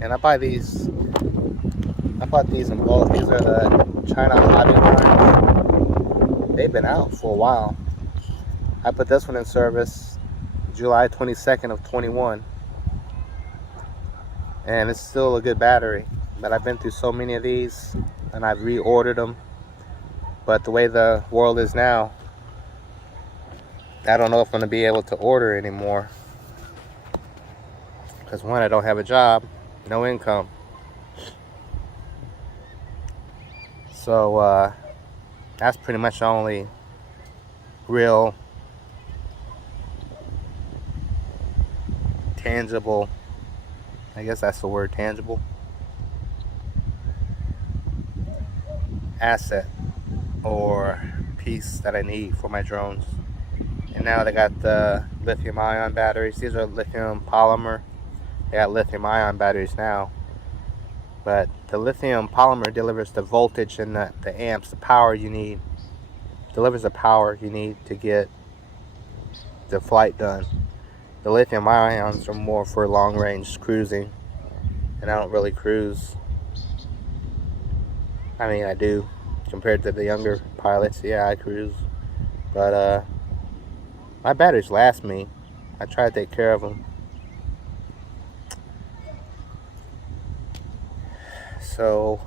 And I bought these in bulk. These are the China Hobby lines. They've been out for a while. I put this one in service July 22nd of 21, and it's still a good battery. But I've been through so many of these, and I've reordered them. But the way the world is now, I don't know if I'm going to be able to order anymore. Because one, I don't have a job, no income. So that's pretty much the only real tangible, I guess that's the word, tangible asset or piece that I need for my drones. And now they got the lithium ion batteries. These are lithium polymer. They got lithium ion batteries now, but the lithium polymer delivers the voltage and the amps, the power you need, delivers the power you need to get the flight done. The lithium ions are more for long range cruising, and I don't really cruise. I mean, I do compared to the younger pilots. Yeah, I cruise, but my batteries last me. I try to take care of them. So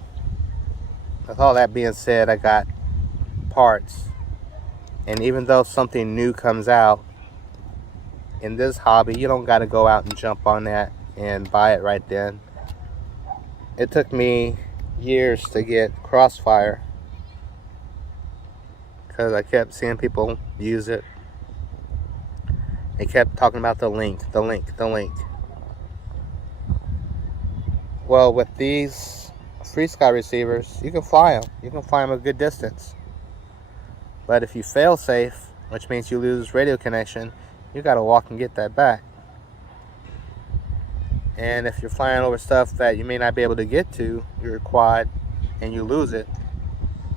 with all that being said, I got parts, and even though something new comes out in this hobby, you don't got to go out and jump on that and buy it right then. It took me years to get Crossfire because I kept seeing people use it. They kept talking about the link. Well, with these FreeSky receivers, you can fly them. You can fly them a good distance. But if you fail safe, which means you lose radio connection, you got to walk and get that back. And if you're flying over stuff that you may not be able to get to, your quad, and you lose it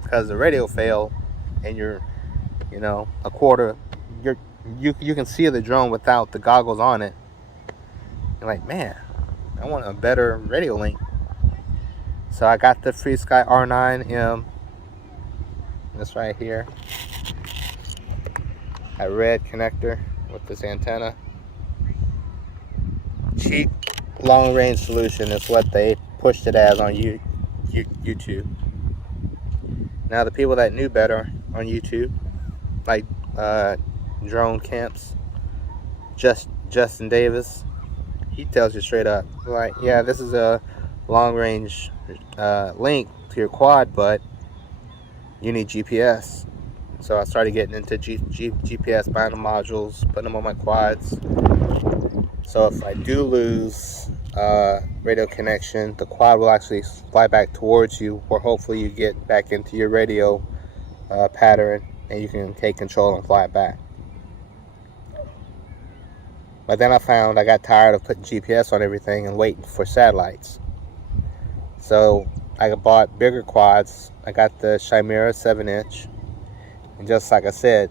because the radio failed, and you're, a quarter, you can see the drone without the goggles on it. You're like, man, I want a better radio link. So I got the FreeSky R9M. This right here. A red connector with this antenna. Cheap long range solution is what they pushed it as on YouTube. Now the people that knew better on YouTube, like Drone Camps, Justin Davis, he tells you straight up, like, yeah, this is a long range link to your quad, but you need GPS. So I started getting into GPS, buying the modules, putting them on my quads. So if I do lose radio connection, the quad will actually fly back towards you, or hopefully you get back into your radio pattern and you can take control and fly it back. But then I found I got tired of putting GPS on everything and waiting for satellites. So I bought bigger quads. I got the Chimera 7-inch. And just like I said,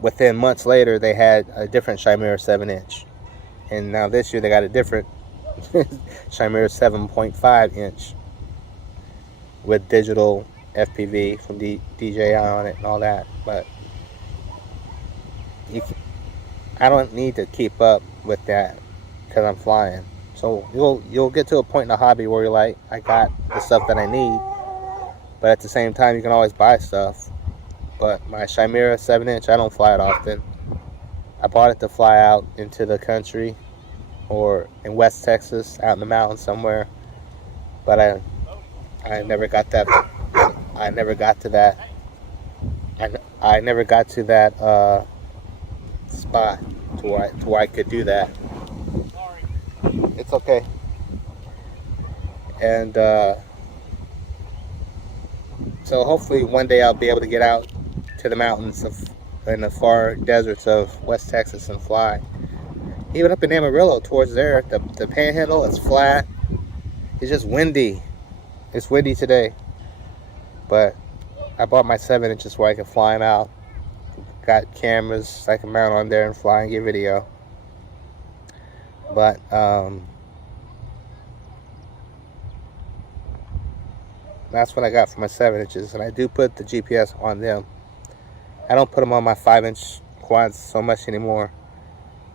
within months later, they had a different Chimera 7-inch. And now this year, they got a different Chimera 7.5-inch with digital FPV from DJI on it and all that. But I don't need to keep up with that because I'm flying. So you'll get to a point in the hobby where you're like, I got the stuff that I need, but at the same time you can always buy stuff. But my Chimera 7-inch, I don't fly it often. I bought it to fly out into the country or in West Texas, out in the mountains somewhere. But I never got that. I never got to that. I never got to that spot to where I could do that. It's okay. And so hopefully one day I'll be able to get out to the mountains in the far deserts of West Texas and fly. Even up in Amarillo towards there, the panhandle, it's flat. It's just windy. It's windy today. But I bought my 7-inches where I can fly them out. Got cameras I can mount on there and fly and get video. But That's what I got for my 7 inches, and I do put the GPS on them. I don't put them on my 5-inch quads so much anymore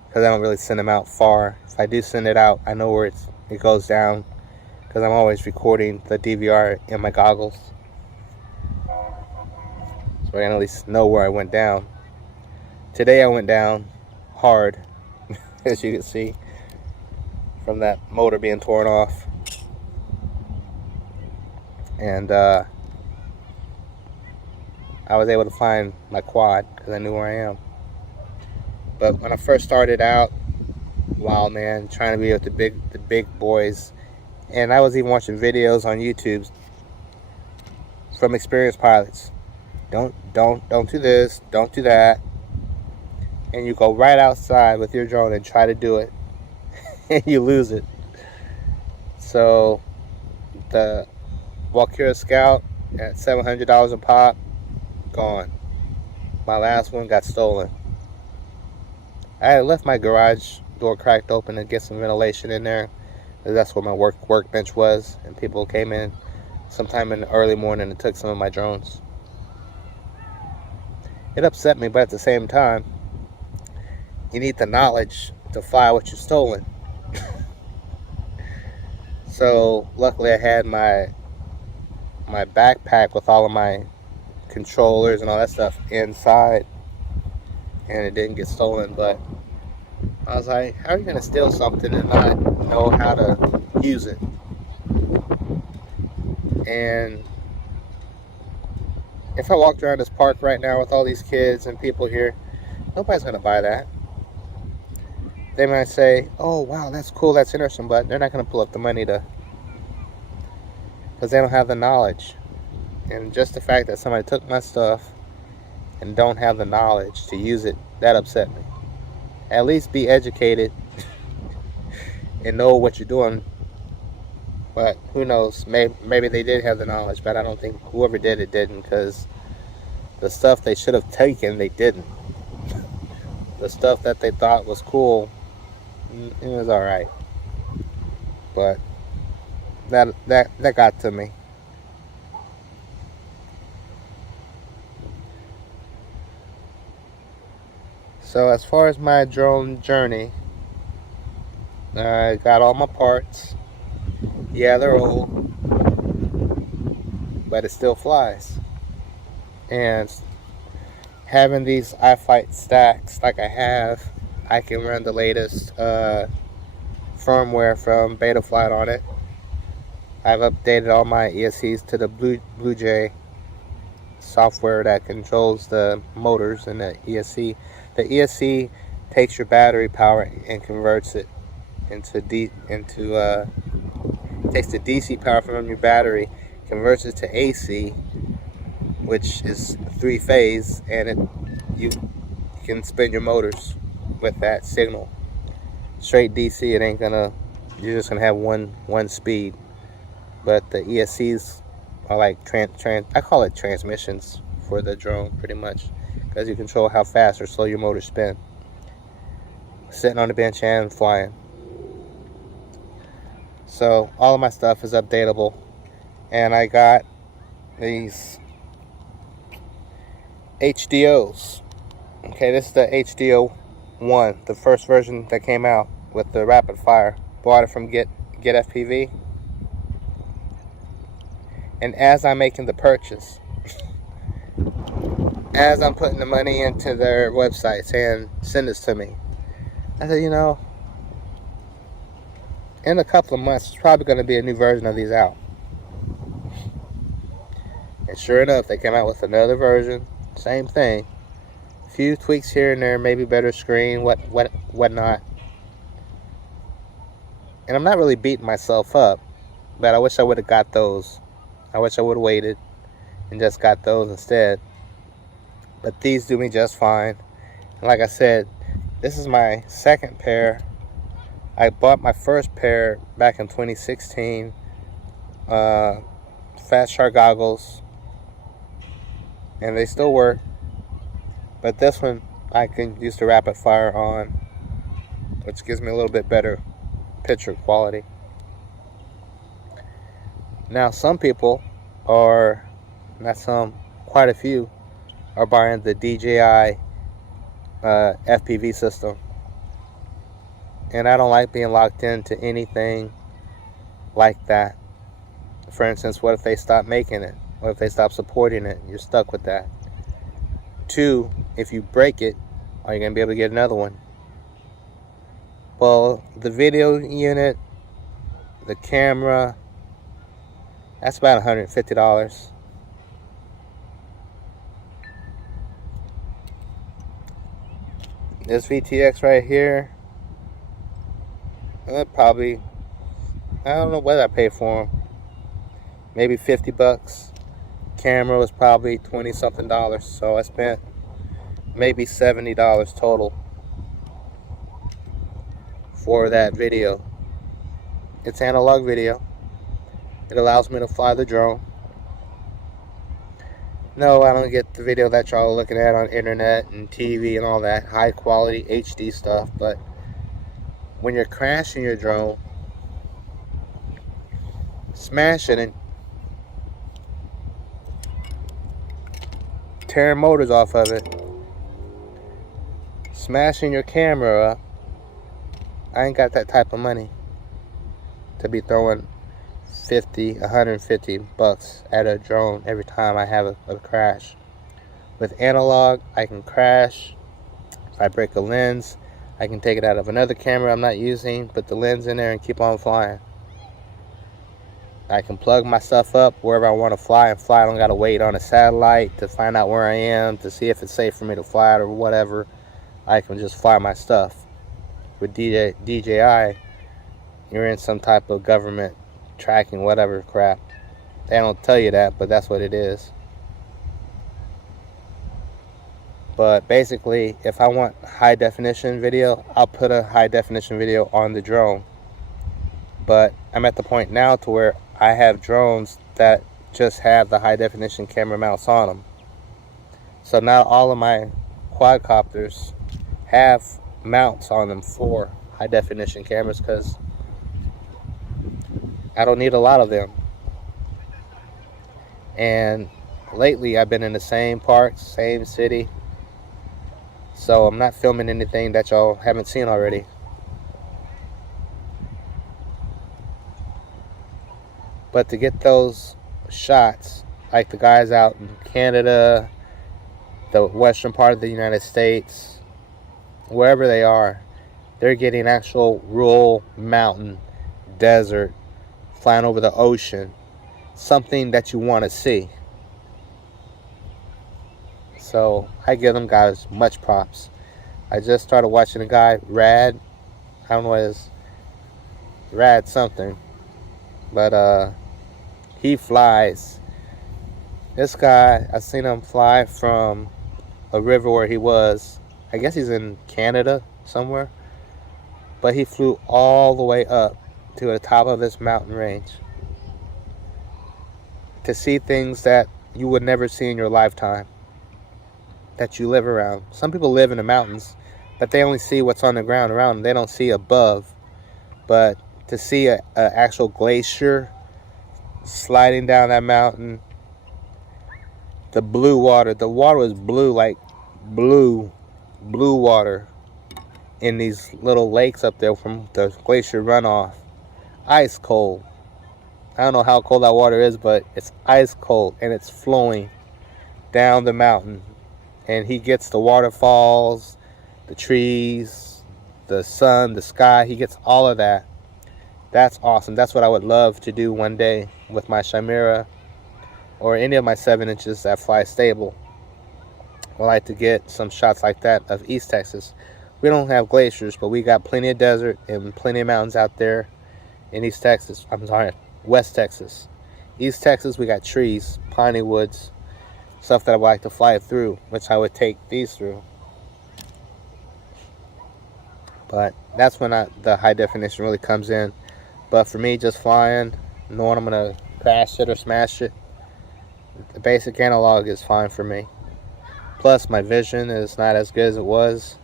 because I don't really send them out far. If I do send it out, I know where it goes down because I'm always recording the DVR in my goggles, so I can at least know where I went down. Today I went down hard, as you can see from that motor being torn off. And I was able to find my quad because I knew where I am. But when I first started out, wild man, trying to be with the big boys, and I was even watching videos on YouTube from experienced pilots. Don't do this, don't do that. And you go right outside with your drone and try to do it, and you lose it. So the Walkura Scout at $700 a pop, gone. My last one got stolen. I had left my garage door cracked open to get some ventilation in there, because that's where my workbench was, and people came in sometime in the early morning and took some of my drones. It upset me, but at the same time, you need the knowledge to fly what you've stolen. So luckily I had my backpack with all of my controllers and all that stuff inside, and it didn't get stolen. But I was like, how are you gonna steal something and not know how to use it? And if I walked around this park right now with all these kids and people here, nobody's gonna buy that. They might say, oh wow, that's cool, that's interesting, but they're not gonna pull up the money to, because they don't have the knowledge. And just the fact that somebody took my stuff and don't have the knowledge to use it, that upset me. At least be educated and know what you're doing. But who knows, maybe they did have the knowledge, but I don't think whoever did it didn't, because the stuff they should have taken, they didn't. The stuff that they thought was cool, it was alright. But that got to me. So as far as my drone journey, I got all my parts. Yeah, they're old, but it still flies. And having these iFlight stacks like I have, I can run the latest firmware from Betaflight on it. I've updated all my ESCs to the BlueJ software that controls the motors in the ESC. The ESC takes your battery power and converts it takes the DC power from your battery, converts it to AC, which is 3-phase, and you can spin your motors with that signal. Straight DC, it ain't gonna. You're just gonna have one speed. But the ESCs are like I call it transmissions for the drone, pretty much, because you control how fast or slow your motors spin, sitting on the bench and flying. So all of my stuff is updatable, and I got these HDOs. Okay, this is the HDO 1, the first version that came out with the rapid fire. Bought it from Get FPV. And as I'm making the purchase, as I'm putting the money into their website saying, send this to me, I said, you know, in a couple of months, there's probably going to be a new version of these out. And sure enough, they came out with another version, same thing. A few tweaks here and there, maybe better screen, whatnot. And I'm not really beating myself up, but I wish I would have got those. I wish I would have waited and just got those instead. But these do me just fine. And like I said, this is my second pair. I bought my first pair back in 2016. Fast Shark goggles. And they still work. But this one I can use the rapid fire on, which gives me a little bit better picture quality. Now some people are, not some, quite a few, are buying the DJI FPV system. And I don't like being locked into anything like that. For instance, what if they stop making it? What if they stop supporting it? You're stuck with that. 2, if you break it, are you going to be able to get another one? Well, the video unit, the camera, that's about $150. This VTX right here, probably, I don't know what I paid for them. Maybe $50. Camera was probably $20 something. So I spent maybe $70 total for that video. It's analog video. It allows me to fly the drone. No, I don't get the video that y'all are looking at on internet and TV and all that high quality HD stuff, but when you're crashing your drone, smashing it, tearing motors off of it, smashing your camera up, I ain't got that type of money to be throwing $150 at a drone every time I have a crash. With analog, I can crash. If I break a lens, I can take it out of another camera I'm not using, put the lens in there and keep on flying. I can plug my stuff up wherever I want to fly and fly. I don't got to wait on a satellite to find out where I am, to see if it's safe for me to fly it or whatever. I can just fly my stuff. With DJI, you're in some type of government tracking whatever crap. They don't tell you that, but that's what it is. But basically, if I want high definition video, I'll put a high definition video on the drone. But I'm at the point now to where I have drones that just have the high definition camera mounts on them. So now all of my quadcopters have mounts on them for high definition cameras, because I don't need a lot of them. And lately I've been in the same parks, same city, so I'm not filming anything that y'all haven't seen already. But to get those shots, like the guys out in Canada, the western part of the United States, wherever they are, they're getting actual rural mountain, desert, flying over the ocean, something that you want to see. So I give them guys much props. I just started watching a guy, Rad, I don't know what it is, Rad something, but he flies. This guy, I seen him fly from a river where he was, I guess he's in Canada somewhere, but he flew all the way up to the top of this mountain range to see things that you would never see in your lifetime, that you live around. Some people live in the mountains, but they only see what's on the ground around them. They don't see above. But to see an actual glacier sliding down that mountain, the blue water, the water was blue, like blue water in these little lakes up there from the glacier runoff. Ice cold. I don't know how cold that water is, but it's ice cold, and it's flowing down the mountain. And he gets the waterfalls, the trees, the sun, the sky. He gets all of that. That's awesome. That's what I would love to do one day with my Chimera or any of my 7-inches that fly stable. I like to get some shots like that of East Texas. We don't have glaciers, but we got plenty of desert and plenty of mountains out there in East Texas. I'm sorry, West Texas. East Texas, we got trees, piney woods, stuff that I would like to fly through, which I would take these through. But that's when the high definition really comes in. But for me, just flying, knowing I'm going to crash it or smash it, the basic analog is fine for me. Plus, my vision is not as good as it was.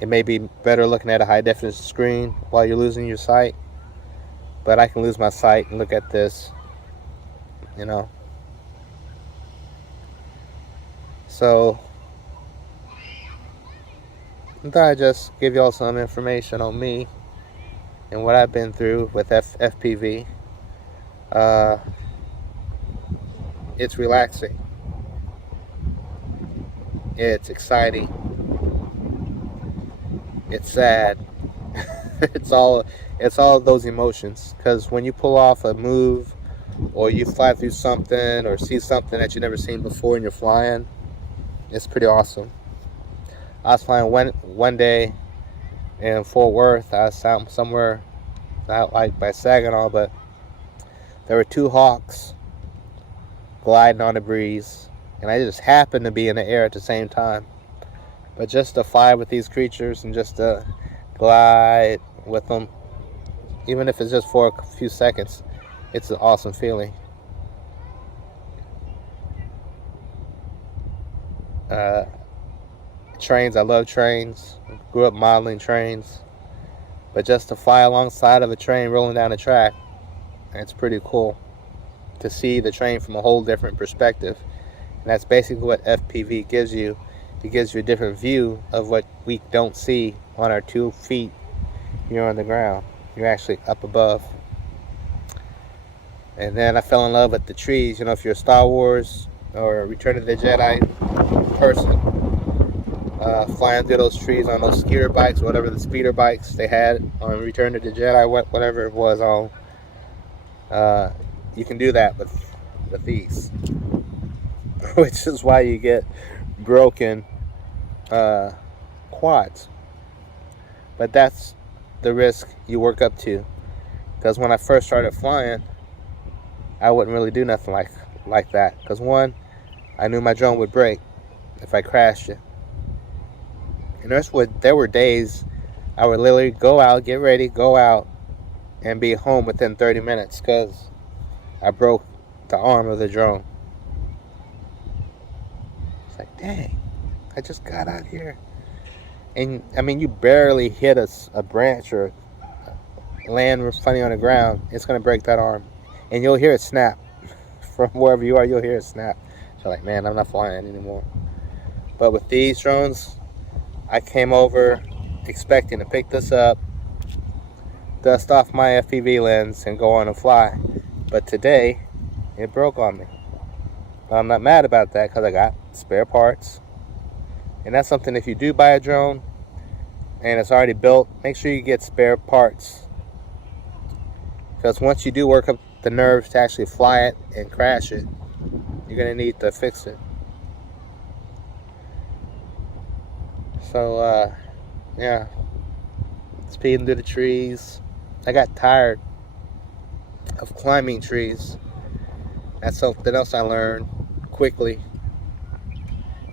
It may be better looking at a high definition screen while you're losing your sight, but I can lose my sight and look at this, you know. So I thought I'd just give y'all some information on me and what I've been through with FPV. It's relaxing. It's exciting. It's sad. it's all of those emotions. Because when you pull off a move, or you fly through something, or see something that you've never seen before, and you're flying, it's pretty awesome. I was flying one day in Fort Worth. I was somewhere not like by Saginaw, but there were two hawks gliding on the breeze, and I just happened to be in the air at the same time. But just to fly with these creatures and just to glide with them, even if it's just for a few seconds, it's an awesome feeling. Trains, I love trains. Grew up modeling trains. But just to fly alongside of a train rolling down a track, it's pretty cool to see the train from a whole different perspective. And that's basically what FPV gives you. It gives you a different view of what we don't see on our 2 feet here on the ground. You're actually up above. And then I fell in love with the trees. You know, if you're a Star Wars or Return of the Jedi person, flying through those trees on those scooter bikes, whatever the speeder bikes they had on Return of the Jedi, whatever it was on, you can do that with these. Which is why you get broken quads. But that's the risk you work up to. Because when I first started flying, I wouldn't really do nothing like that. Because one, I knew my drone would break if I crashed it. And there were days I would literally go out, get ready, go out, and be home within 30 minutes because I broke the arm of the drone. It's like, dang, I just got out here. And I mean, you barely hit a branch or land funny on the ground, it's going to break that arm. And you'll hear it snap. From wherever you are, you'll hear it snap. So like, man, I'm not flying anymore. But with these drones, I came over expecting to pick this up, dust off my FPV lens, and go on and fly. But today, it broke on me. But I'm not mad about that because I got spare parts. And that's something, if you do buy a drone and it's already built, make sure you get spare parts. Because once you do work up the nerves to actually fly it and crash it, you're going to need to fix it. So, yeah, speeding through the trees. I got tired of climbing trees. That's something else I learned quickly.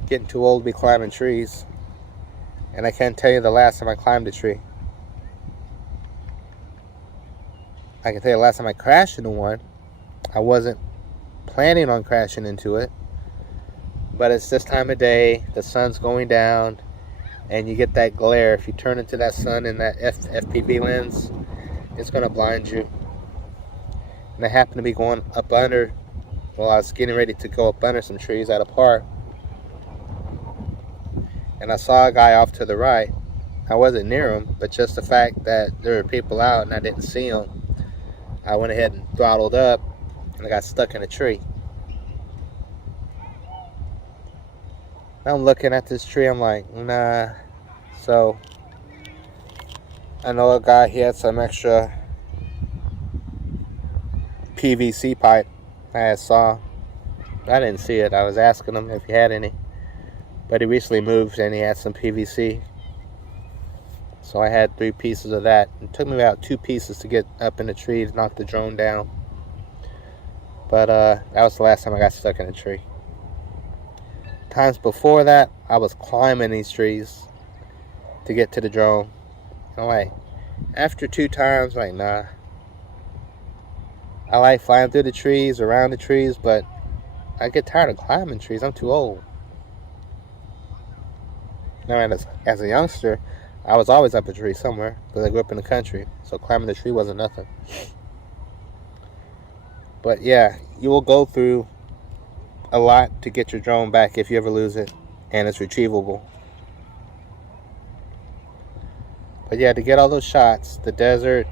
Getting too old to be climbing trees. And I can't tell you the last time I climbed a tree. I can tell you the last time I crashed into one. I wasn't planning on crashing into it. But it's this time of day, the sun's going down, and you get that glare. If you turn into that sun in that FPV lens, it's going to blind you. And I happened to be going up under, well, I was getting ready to go up under some trees at a park. And I saw a guy off to the right. I wasn't near him, but just the fact that there were people out and I didn't see him, I went ahead and throttled up, and I got stuck in a tree. I'm looking at this tree, I'm like, nah. So, I know a guy, he had some extra PVC pipe I saw. I didn't see it. I was asking him if he had any. But he recently moved and he had some PVC. So I had 3 pieces of that. It took me about 2 pieces to get up in the tree to knock the drone down. But that was the last time I got stuck in a tree. Times before that, I was climbing these trees to get to the drone. I'm like, after 2 times, I'm like, nah. I like flying through the trees, around the trees, but I get tired of climbing trees. I'm too old. Now, as a youngster, I was always up a tree somewhere because I grew up in the country. So climbing the tree wasn't nothing. But yeah, you will go through a lot to get your drone back if you ever lose it, and it's retrievable. But yeah, to get all those shots, the desert,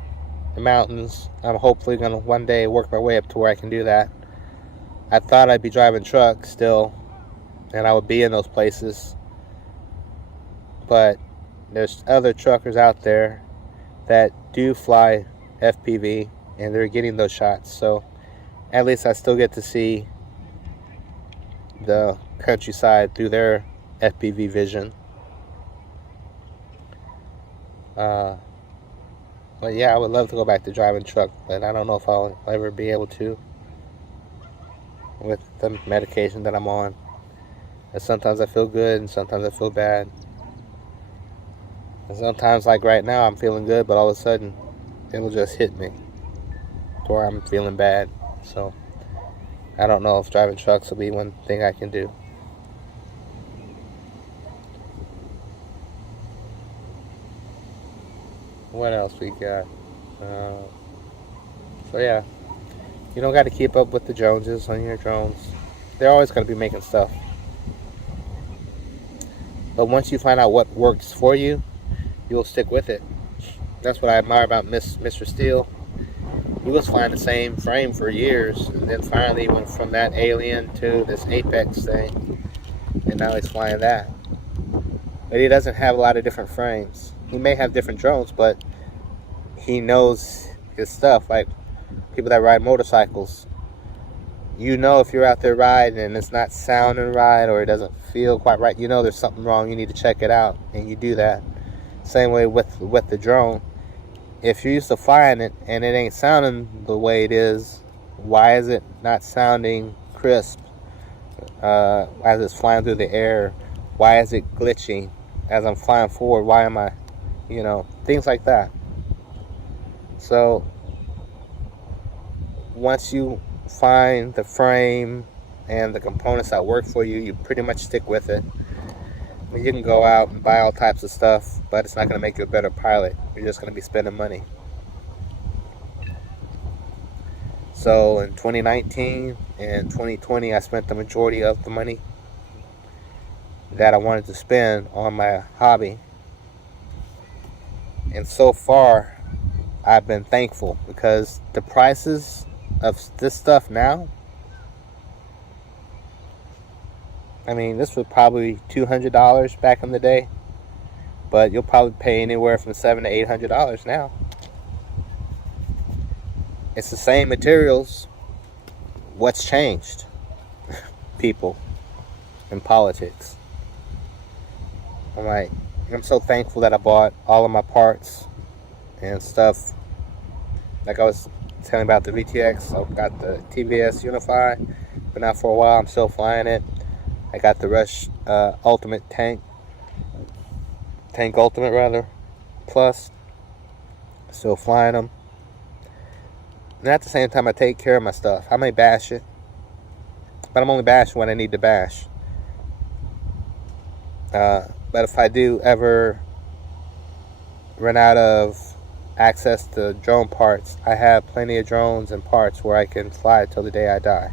the mountains, I'm hopefully going to one day work my way up to where I can do that. I thought I'd be driving trucks still, and I would be in those places. But there's other truckers out there that do fly FPV, and they're getting those shots. So at least I still get to see the countryside through their FPV vision. But yeah, I would love to go back to driving truck, but I don't know if I'll ever be able to with the medication that I'm on. And sometimes I feel good and sometimes I feel bad. And sometimes, like right now, I'm feeling good, but all of a sudden it'll just hit me to where I'm feeling bad. So I don't know if driving trucks will be one thing I can do. What else we got? So yeah, you don't got to keep up with the Joneses on your drones. They're always going to be making stuff. But once you find out what works for you, you'll stick with it. That's what I admire about Mr. Steele. He was flying the same frame for years, and then finally went from that Alien to this Apex thing, and now he's flying that. But he doesn't have a lot of different frames. He may have different drones, but he knows his stuff. Like people that ride motorcycles, you know if you're out there riding and it's not sounding right or it doesn't feel quite right, you know there's something wrong, you need to check it out, and you do that. Same way with the drone. If you're used to flying it and it ain't sounding the way it is, why is it not sounding crisp as it's flying through the air? Why is it glitching as I'm flying forward? Why am I, things like that. So once you find the frame and the components that work for you, you pretty much stick with it. I mean, you can go out and buy all types of stuff, but it's not going to make you a better pilot. You're just going to be spending money. So in 2019 and 2020, I spent the majority of the money that I wanted to spend on my hobby. And so far, I've been thankful because the prices of this stuff now, I mean, this was probably $200 back in the day, but you'll probably pay anywhere from $700 to $800 now. It's the same materials. What's changed? People and politics. I'm so thankful that I bought all of my parts and stuff. Like I was telling about the VTX, I've got the TVS Unify, but now for a while I'm still flying it. I got the Rush Ultimate Tank Ultimate rather, Plus. Still flying them. And at the same time, I take care of my stuff. I may bash it, but I'm only bashing when I need to bash. But if I do ever run out of access to drone parts, I have plenty of drones and parts where I can fly till the day I die.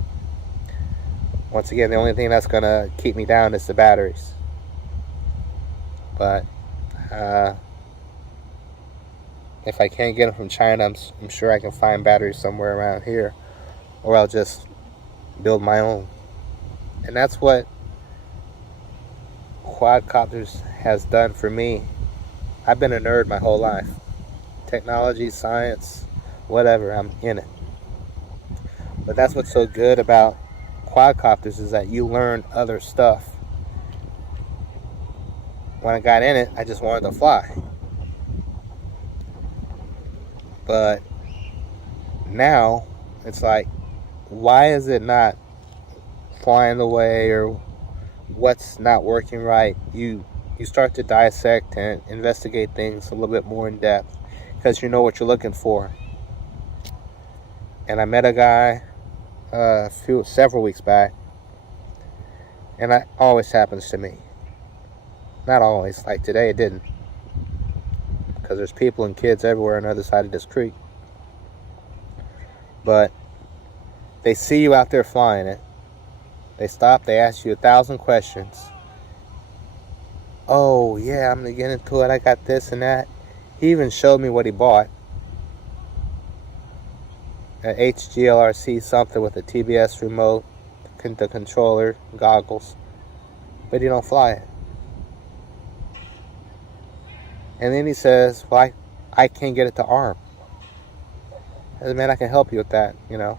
Once again, the only thing that's going to keep me down is the batteries. But if I can't get them from China, I'm sure I can find batteries somewhere around here, or I'll just build my own. And that's what quadcopters has done for me. I've been a nerd my whole life. Technology, science, whatever, I'm in it. But that's what's so good about quadcopters is that you learn other stuff. When I got in it, I just wanted to fly. But now it's like, why is it not flying the way, or what's not working right? You start to dissect and investigate things a little bit more in depth because you know what you're looking for. And I met a guy several weeks back, and that always happens to me. Not always, like today it didn't, because there's people and kids everywhere on the other side of this creek. But they see you out there flying it, They stop, they ask you 1,000 questions. Oh, yeah, I'm going to get into it. I got this and that. He even showed me what he bought. An HGLRC something with a TBS remote, the controller, goggles. But he don't fly it. And then he says, well, I can't get it to arm. I said, man, I can help you with that, you know.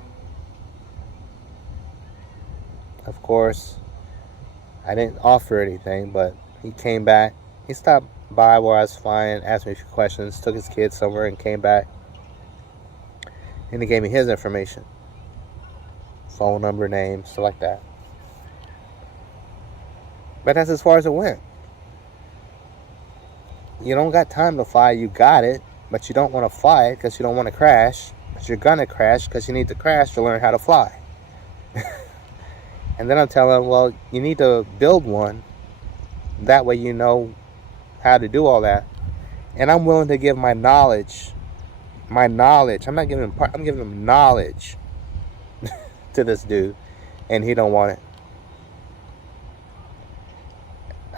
Of course, I didn't offer anything, but he came back. He stopped by where I was flying, asked me a few questions, took his kids somewhere and came back. And he gave me his information. Phone number, name, stuff like that. But that's as far as it went. You don't got time to fly, you got it, but you don't want to fly it because you don't want to crash. But you're going to crash because you need to crash to learn how to fly. And then I'm telling them, well, you need to build one. That way you know how to do all that. And I'm willing to give my knowledge. I'm not giving him part, I'm giving him knowledge to this dude. And he don't want it.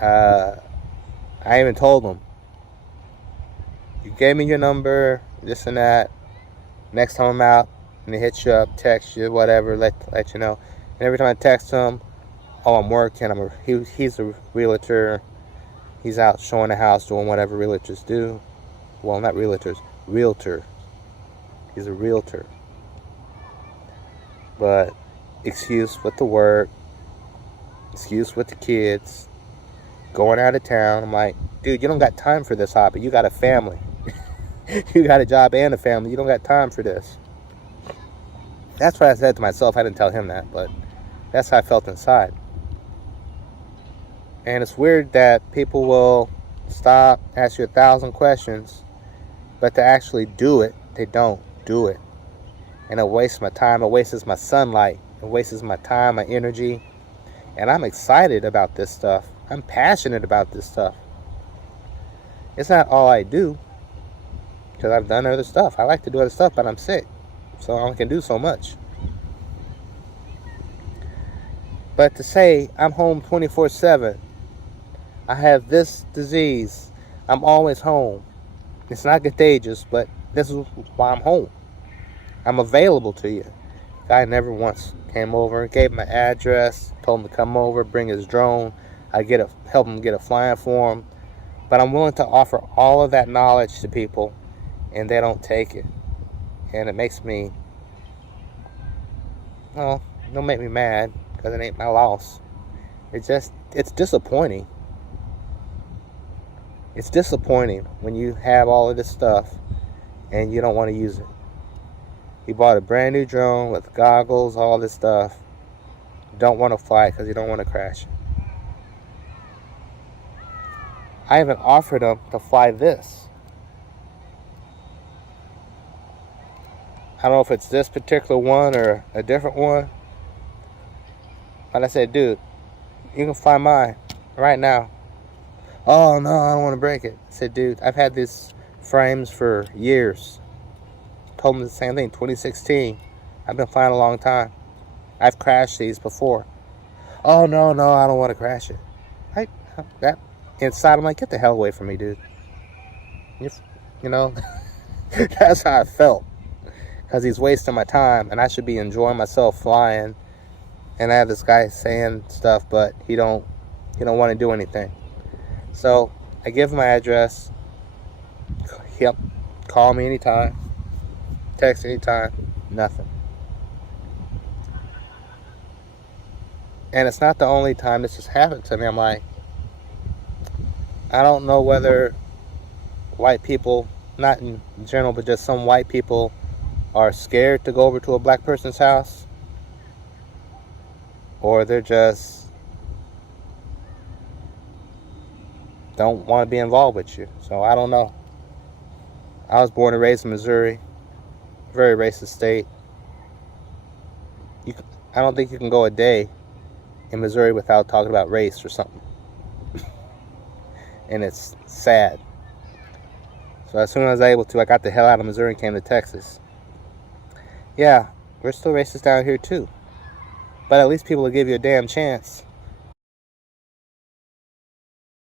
I even told him, you gave me your number, this and that. Next time I'm out, and he hits you up, text you, whatever, let you know. And every time I text him, oh, I'm working. He's a realtor. He's out showing the house, doing whatever realtors do. Well, not realtors, realtor. He's a realtor. But excuse with the work, excuse with the kids, going out of town. I'm like, dude, you don't got time for this hobby. You got a family. You got a job and a family. You don't got time for this. That's what I said to myself. I didn't tell him that, but that's how I felt inside. And it's weird that people will stop, ask you 1,000 questions, but to actually do it, they don't do it. And it wastes my time. It wastes my sunlight. It wastes my time, my energy. And I'm excited about this stuff. I'm passionate about this stuff. It's not all I do, because I've done other stuff. I like to do other stuff, but I'm sick, so I can do so much. But to say I'm home 24/7, I have this disease, I'm always home. It's not contagious, but this is why I'm home. I'm available to you. Guy never once came over, gave my address, told him to come over, bring his drone. I help him get a flying form. But I'm willing to offer all of that knowledge to people, and they don't take it. And it makes me, well, don't make me mad, because it ain't my loss. It's disappointing. It's disappointing when you have all of this stuff and you don't want to use it. You bought a brand new drone with goggles, all this stuff. Don't want to fly because you don't want to crash. I even offered them to fly this. I don't know if it's this particular one or a different one. But I said, dude, you can fly mine right now. Oh, no, I don't want to break it. I said, dude, I've had these frames for years. Told him the same thing, 2016. I've been flying a long time. I've crashed these before. Oh, no, I don't want to crash it. Inside, I'm like, get the hell away from me, dude. You know, that's how I felt. Because he's wasting my time, and I should be enjoying myself flying. And I have this guy saying stuff, but he don't want to do anything. So I give him my address. Yep. Call me anytime. Text anytime. Nothing. And it's not the only time this has happened to me. I'm like, I don't know whether white people, not in general, but just some white people, are scared to go over to a black person's house, or they're just don't want to be involved with you. So I don't know. I was born and raised in Missouri, very racist state. I don't think you can go a day in Missouri without talking about race or something. And it's sad. So as soon as I was able to, I got the hell out of Missouri and came to Texas. Yeah, we're still racist down here too. But at least people will give you a damn chance.